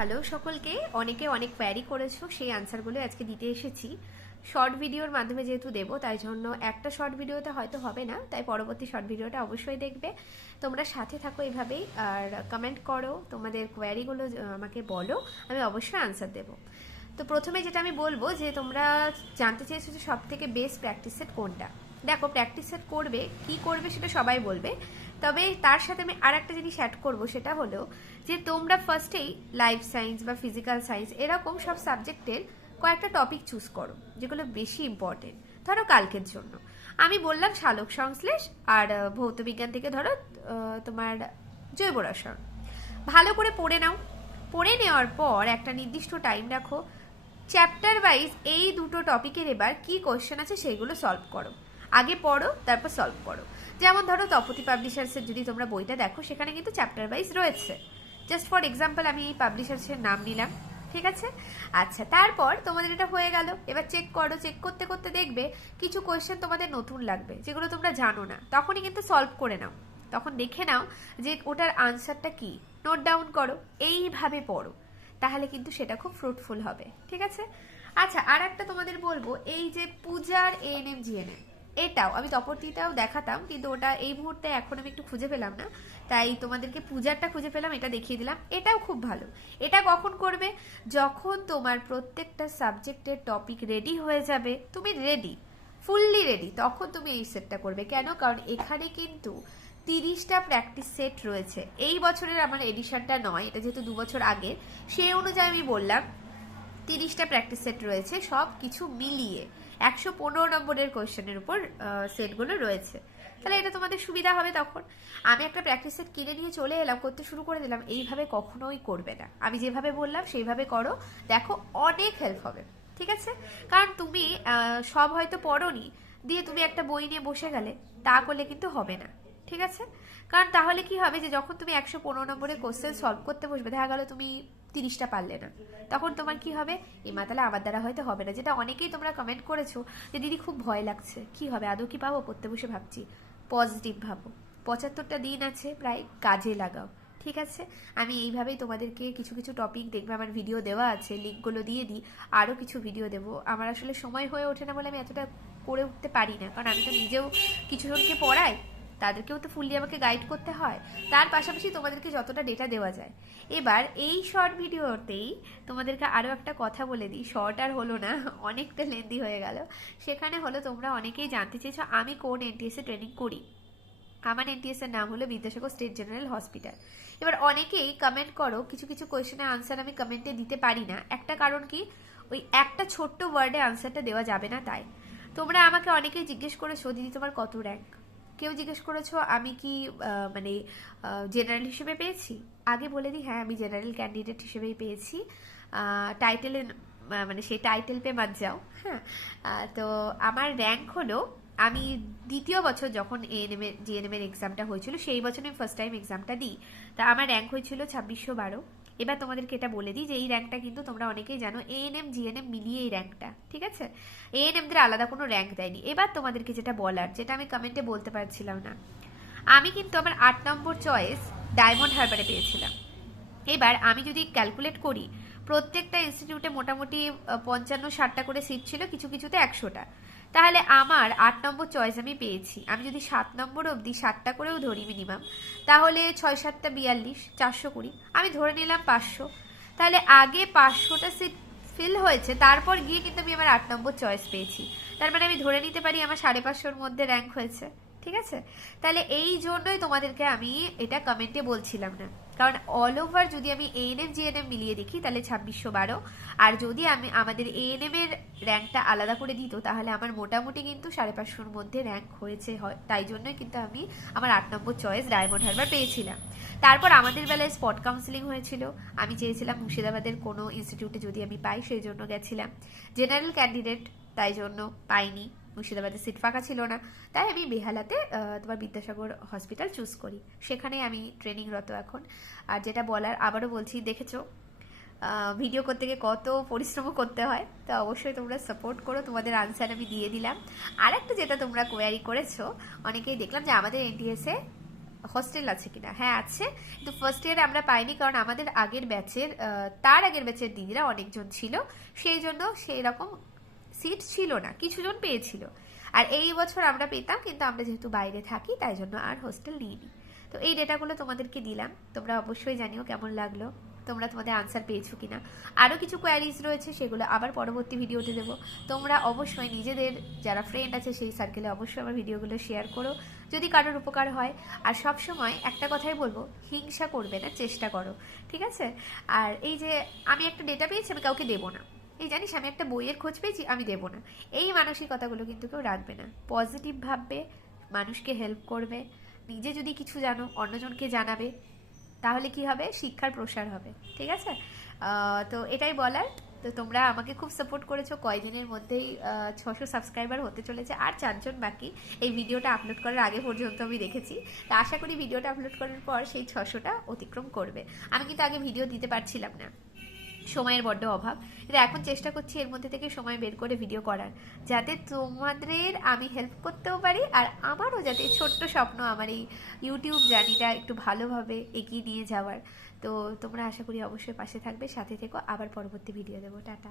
Hello সকলকে, অনেকে অনেক কোয়ারি করেছো, সেই আনসারগুলো আজকে দিতে এসেছি। শর্ট ভিডিওর মাধ্যমে যেহেতু দেবো, তাই জন্য একটা শর্ট ভিডিওতে হয়তো হবে না, তাই পরবর্তী শর্ট ভিডিওটা অবশ্যই দেখবে। তোমরা সাথে থাকো এইভাবেই, আর কমেন্ট করো, তোমাদের কোয়ারিগুলো আমাকে বলো, আমি অবশ্যই আনসার দেবো। তো প্রথমে যেটা আমি বলবো যে তোমরা জানতে চেয়েছো যে সব থেকে বেস্ট প্র্যাকটিস সেট কোনটা। দেখো, প্র্যাকটিস সেট করবে কি করবে সেটা সবাই বলবে, তবে তার সাথে আমি আর একটা জিনিস অ্যাড করবো, সেটা হলো যে তোমরা ফার্স্টেই লাইফ সায়েন্স বা ফিজিক্যাল সায়েন্স এরকম সব সাবজেক্টের কয়েকটা টপিক চুজ করো যেগুলো বেশি ইম্পর্টেন্ট। ধরো কালকের জন্য আমি বললাম সালোক সংশ্লেষ, আর ভৌতবিজ্ঞান থেকে ধরো তোমার জৈব রসায়ন। ভালো করে পড়ে নাও, পড়ে নেওয়ার পর একটা নির্দিষ্ট টাইম রাখো, চ্যাপ্টার ওয়াইজ এই দুটো টপিকের এবার কি কোয়েশ্চেন আছে সেইগুলো সলভ করো। আগে পড়ো, তারপর সলভ করো। যেমন ধরো তপতি পাবলিশার্সের যদি তোমরা বইটা দেখো, সেখানে কিন্তু চ্যাপ্টার ওয়াইজ রয়েছে। জাস্ট ফর এক্সাম্পল আমি এই পাবলিশার্সের নাম নিলাম, ঠিক আছে? আচ্ছা, তারপর তোমাদের এটা হয়ে গেল, এবার চেক করো। চেক করতে করতে দেখবে কিছু কোয়েশ্চেন তোমাদের নতুন লাগবে, যেগুলো তোমরা জানো না, তখনই কিন্তু সলভ করে নাও। তখন দেখে নাও যে ওটার আনসারটা কি, নোট ডাউন করো, এইভাবে পড়ো, তাহলে কিন্তু সেটা খুব ফ্রুটফুল হবে, ঠিক আছে? আচ্ছা, আর একটা তোমাদের বলবো, এই যে পূজার এএনএম জিএনএম, এটাও আমি তপতিটাও দেখাতাম, কিন্তু ওটা এই মুহূর্তে এখন আমি একটু খুঁজে পেলাম না, তাই তোমাদেরকে পূজারটা খুঁজে পেলাম, এটা দেখিয়ে দিলাম। এটাও খুব ভালো। এটা কখন করবে? যখন তোমার প্রত্যেকটা সাবজেক্টের টপিক রেডি হয়ে যাবে, তুমি রেডি, ফুললি রেডি, তখন তুমি এই সেটটা করবে। কেন? কারণ এখানে কিন্তু 30টা প্র্যাকটিস সেট রয়েছে। এই বছরের আমার এডিশনটা নয়, এটা যেহেতু 2 বছর আগের, সেই অনুযায়ী আমি বললাম 30টা প্র্যাকটিস সেট রয়েছে, সব কিছু মিলিয়ে 115 নম্বরের কোয়েশ্চেনের উপর সেটগুলো রয়েছে। তাহলে এটা তোমাদের সুবিধা হবে। তখন আমি একটা প্র্যাকটিস সেট কিনে নিয়ে চলে এলাম, করতে শুরু করে দিলাম, এইভাবে কখনোই করবে না। আমি যেভাবে বললাম সেইভাবে করো, দেখো অনেক হেল্প হবে, ঠিক আছে? কারণ তুমি সব হয়তো পড়োনি, দিয়ে তুমি একটা বই নিয়ে বসে গেলে, তা করলে কিন্তু হবে না, ঠিক আছে? কারণ তাহলে কি হবে, যে যখন তুমি 115 নম্বরের কোশ্চেন সলভ করতে বসবে, দেখা গেল তুমি 30টা পারলে না, তখন তোমার কি হবে? তাহলে আমার দ্বারা হয়তো হবে না। যেটা অনেকেই তোমরা কমেন্ট করেছো যে দিদি খুব ভয় লাগছে, কি হবে, আদৌ কি পাবো? পড়তে বসে ভাবছি। পজিটিভ ভাবো, 75টা দিন আছে প্রায়, কাজে লাগাও, ঠিক আছে? আমি এইভাবেই তোমাদেরকে কিছু কিছু টপিক, দেখবে আমার ভিডিও দেওয়া আছে, লিঙ্কগুলো দিয়ে দিই, আরও কিছু ভিডিও দেবো। আমার আসলে সময় হয়ে ওঠে না বলে আমি এতটা করে উঠতে পারি না, কারণ আমি তো নিজেও কিছুজনকে পড়াই, তাদেরকেও তো ফুললি আমাকে গাইড করতে হয়, তার পাশাপাশি তোমাদেরকে যতটা ডেটা দেওয়া যায়। এবার এই শর্ট ভিডিওতেই তোমাদেরকে আরও একটা কথা বলে দিই, শর্ট আর হলো না, অনেকটা লেন্দি হয়ে গেল। সেখানে হলো, তোমরা অনেকেই জানতে চেয়েছো আমি কোন এনটিএসএ ট্রেনিং করি। আমার এনটিএস এর নাম হলো বিদ্যাসাগর স্টেট জেনারেল হসপিটাল। এবার অনেকেই কমেন্ট করো, কিছু কিছু কোয়েশ্চেনের আনসার আমি কমেন্টে দিতে পারি না, একটা কারণ কি, ওই একটা ছোট্ট ওয়ার্ডে আনসারটা দেওয়া যাবে না। তাই তোমরা আমাকে অনেকেই জিজ্ঞেস করেছো দিদি তোমার কত র্যাঙ্ক, কেউ জিজ্ঞেস করেছো আমি কি মানে জেনারেল হিসেবে পেয়েছি। আগে বলে দিই, হ্যাঁ আমি জেনারেল ক্যান্ডিডেট হিসেবেই পেয়েছি। টাইটেলে মানে সেই টাইটেল পে মাত যাও, হ্যাঁ। তো আমার র্যাঙ্ক হলো, আমি দ্বিতীয় বছর যখন এএনএম এর জিএনএম এর এক্সামটা হয়েছিল, সেই বছর আমি ফার্স্ট টাইম এক্সামটা দিই, তা আমার র্যাঙ্ক হয়েছিল 2612। এবার তোমাদেরকে এটা বলে দিই যে এই র্যাঙ্কটা কিন্তু তোমরা অনেকেই জানো, এএনএম জিএনএম মিলিয়ে এই র্যাঙ্কটা, ঠিক আছে? এএনএমদের আলাদা কোনো র্যাঙ্ক দেয়নি। এবার তোমাদেরকে যেটা বলার, যেটা আমি কমেন্টে বলতে পারছিলাম না, আমি কিন্তু আমার 8 নম্বর চয়েস ডায়মন্ড হারবারে পেয়েছিলাম। এবার আমি যদি ক্যালকুলেট করি, প্রত্যেকটা ইনস্টিটিউটে মোটামুটি 55-60টা করে সিট ছিল, কিছু কিছুতে 100টা। তাহলে আমার 8 নম্বর চয়েস আমি পেয়েছি। আমি যদি 7 নম্বর অবধি 60টা করেও ধরি মিনিমাম, তাহলে 6-7টা 42, 420, আমি ধরে নিলাম 500। তাহলে আগে 500টা সিট ফিল হয়েছে, তারপর গিয়ে কিন্তু আমি আমার 8 নম্বর চয়েস পেয়েছি। তার মানে আমি ধরে নিতে পারি আমার 550-র মধ্যে র্যাঙ্ক হয়েছে, ঠিক আছে? তাহলে এই জন্যই তোমাদেরকে আমি এটা কমেন্টে বলছিলাম না, কারণ অল ওভার যদি আমি এএনএম জিএনএম মিলিয়ে দেখি, তাহলে 2612। আর যদি আমি আমাদের এএনএম এর র্যাঙ্কটা আলাদা করে দিত, তাহলে আমার মোটামুটি কিন্তু 550-র মধ্যে র্যাঙ্ক হয়েছে, তাই জন্যই কিন্তু আমি আমার 8 নম্বর চয়েস ডায়মন্ড হারবার পেয়েছিলাম। তারপর আমাদের বেলায় স্পট কাউন্সিলিং হয়েছিল, আমি চেয়েছিলাম মুর্শিদাবাদের কোনো ইনস্টিটিউটে যদি আমি পাই, সেই জন্য গেছিলাম। জেনারেল ক্যান্ডিডেট, তাই জন্য পাইনি, মুর্শিদাবাদের সিট ফাঁকা ছিল না, তাই আমি বেহালাতে তোমার বিদ্যাসাগর হসপিটাল চুজ করি, সেখানে আমি ট্রেনিংরত এখন। আর যেটা বলার, আবারও বলছি, দেখেছো ভিডিও করতে গিয়ে কত পরিশ্রম করতে হয়, তো অবশ্যই তোমরা সাপোর্ট করো, তোমাদের আনসার আমি দিয়ে দিলাম। আর একটা যেটা তোমরা কোয়ারি করেছো, অনেকেই দেখলাম যে আমাদের এনটিএসে হস্টেল আছে কিনা, হ্যাঁ আছে, কিন্তু ফার্স্ট ইয়ারে আমরা পাইনি, কারণ আমাদের আগের ব্যাচের তার আগের ব্যাচের দিদিরা অনেকজন ছিল, সেই জন্য সেই রকম সিট ছিল না, কিছুজন পেয়েছিল। আর এই বছর আমরা পেতাম, কিন্তু আমরা যেহেতু বাইরে থাকি তাই জন্য আর হোস্টেল নিইনি। তো এই ডেটাগুলো তোমাদেরকে দিলাম, তোমরা অবশ্যই জানিও কেমন লাগলো, তোমরা তোমাদের আনসার পেয়েছো কিনা। আরও কিছু কোয়ারিজ রয়েছে, সেগুলো আবার পরবর্তী ভিডিওতে দেবো। তোমরা অবশ্যই নিজেদের যারা ফ্রেন্ড আছে সেই সার্কেলে অবশ্যই আমার ভিডিওগুলো শেয়ার করো, যদি কারোর উপকার হয়। আর সব সময় একটা কথাই বলবো, হিংসা করবে না, চেষ্টা করো, ঠিক আছে? আর এই যে আমি একটা ডেটা পেয়েছি আমি কাউকে দেবো না, এই জানিস আমি একটা বইয়ের খোঁজ পেয়েছি আমি দেবো না, এই মানসিকতাগুলো কিন্তু কেউ রাখবে না। পজিটিভ ভাববে, মানুষকে হেল্প করবে, নিজে যদি কিছু জানো অন্যজনকে জানাবে, তাহলে কি হবে, শিক্ষার প্রসার হবে, ঠিক আছে? তো এটাই বলার। তো তোমরা আমাকে খুব সাপোর্ট করেছো, কয়দিনের মধ্যেই 600 সাবস্ক্রাইবার হতে চলেছে, আর 4জন বাকি। এই ভিডিওটা আপলোড করার আগে পর্যন্ত আমি দেখেছি, তা আশা করি ভিডিওটা আপলোড করার পর সেই 600টা অতিক্রম করবে। আমি কিন্তু আগে ভিডিও দিতে পারছিলাম না, সময়ের বড্ড অভাব, কিন্তু এখন চেষ্টা করছি এর মধ্যে থেকে সময় বের করে ভিডিও করার, যাতে তোমাদের আমি হেল্প করতেও পারি, আর আমারও যাতে ছোট্ট স্বপ্ন আমার এই ইউটিউব জার্নিটা একটু ভালোভাবে এগিয়ে নিয়ে যাওয়ার। তো তোমরা আশা করি অবশ্যই পাশে থাকবে, সাথে থেকো, আবার পরবর্তী ভিডিও দেবো। টাটা।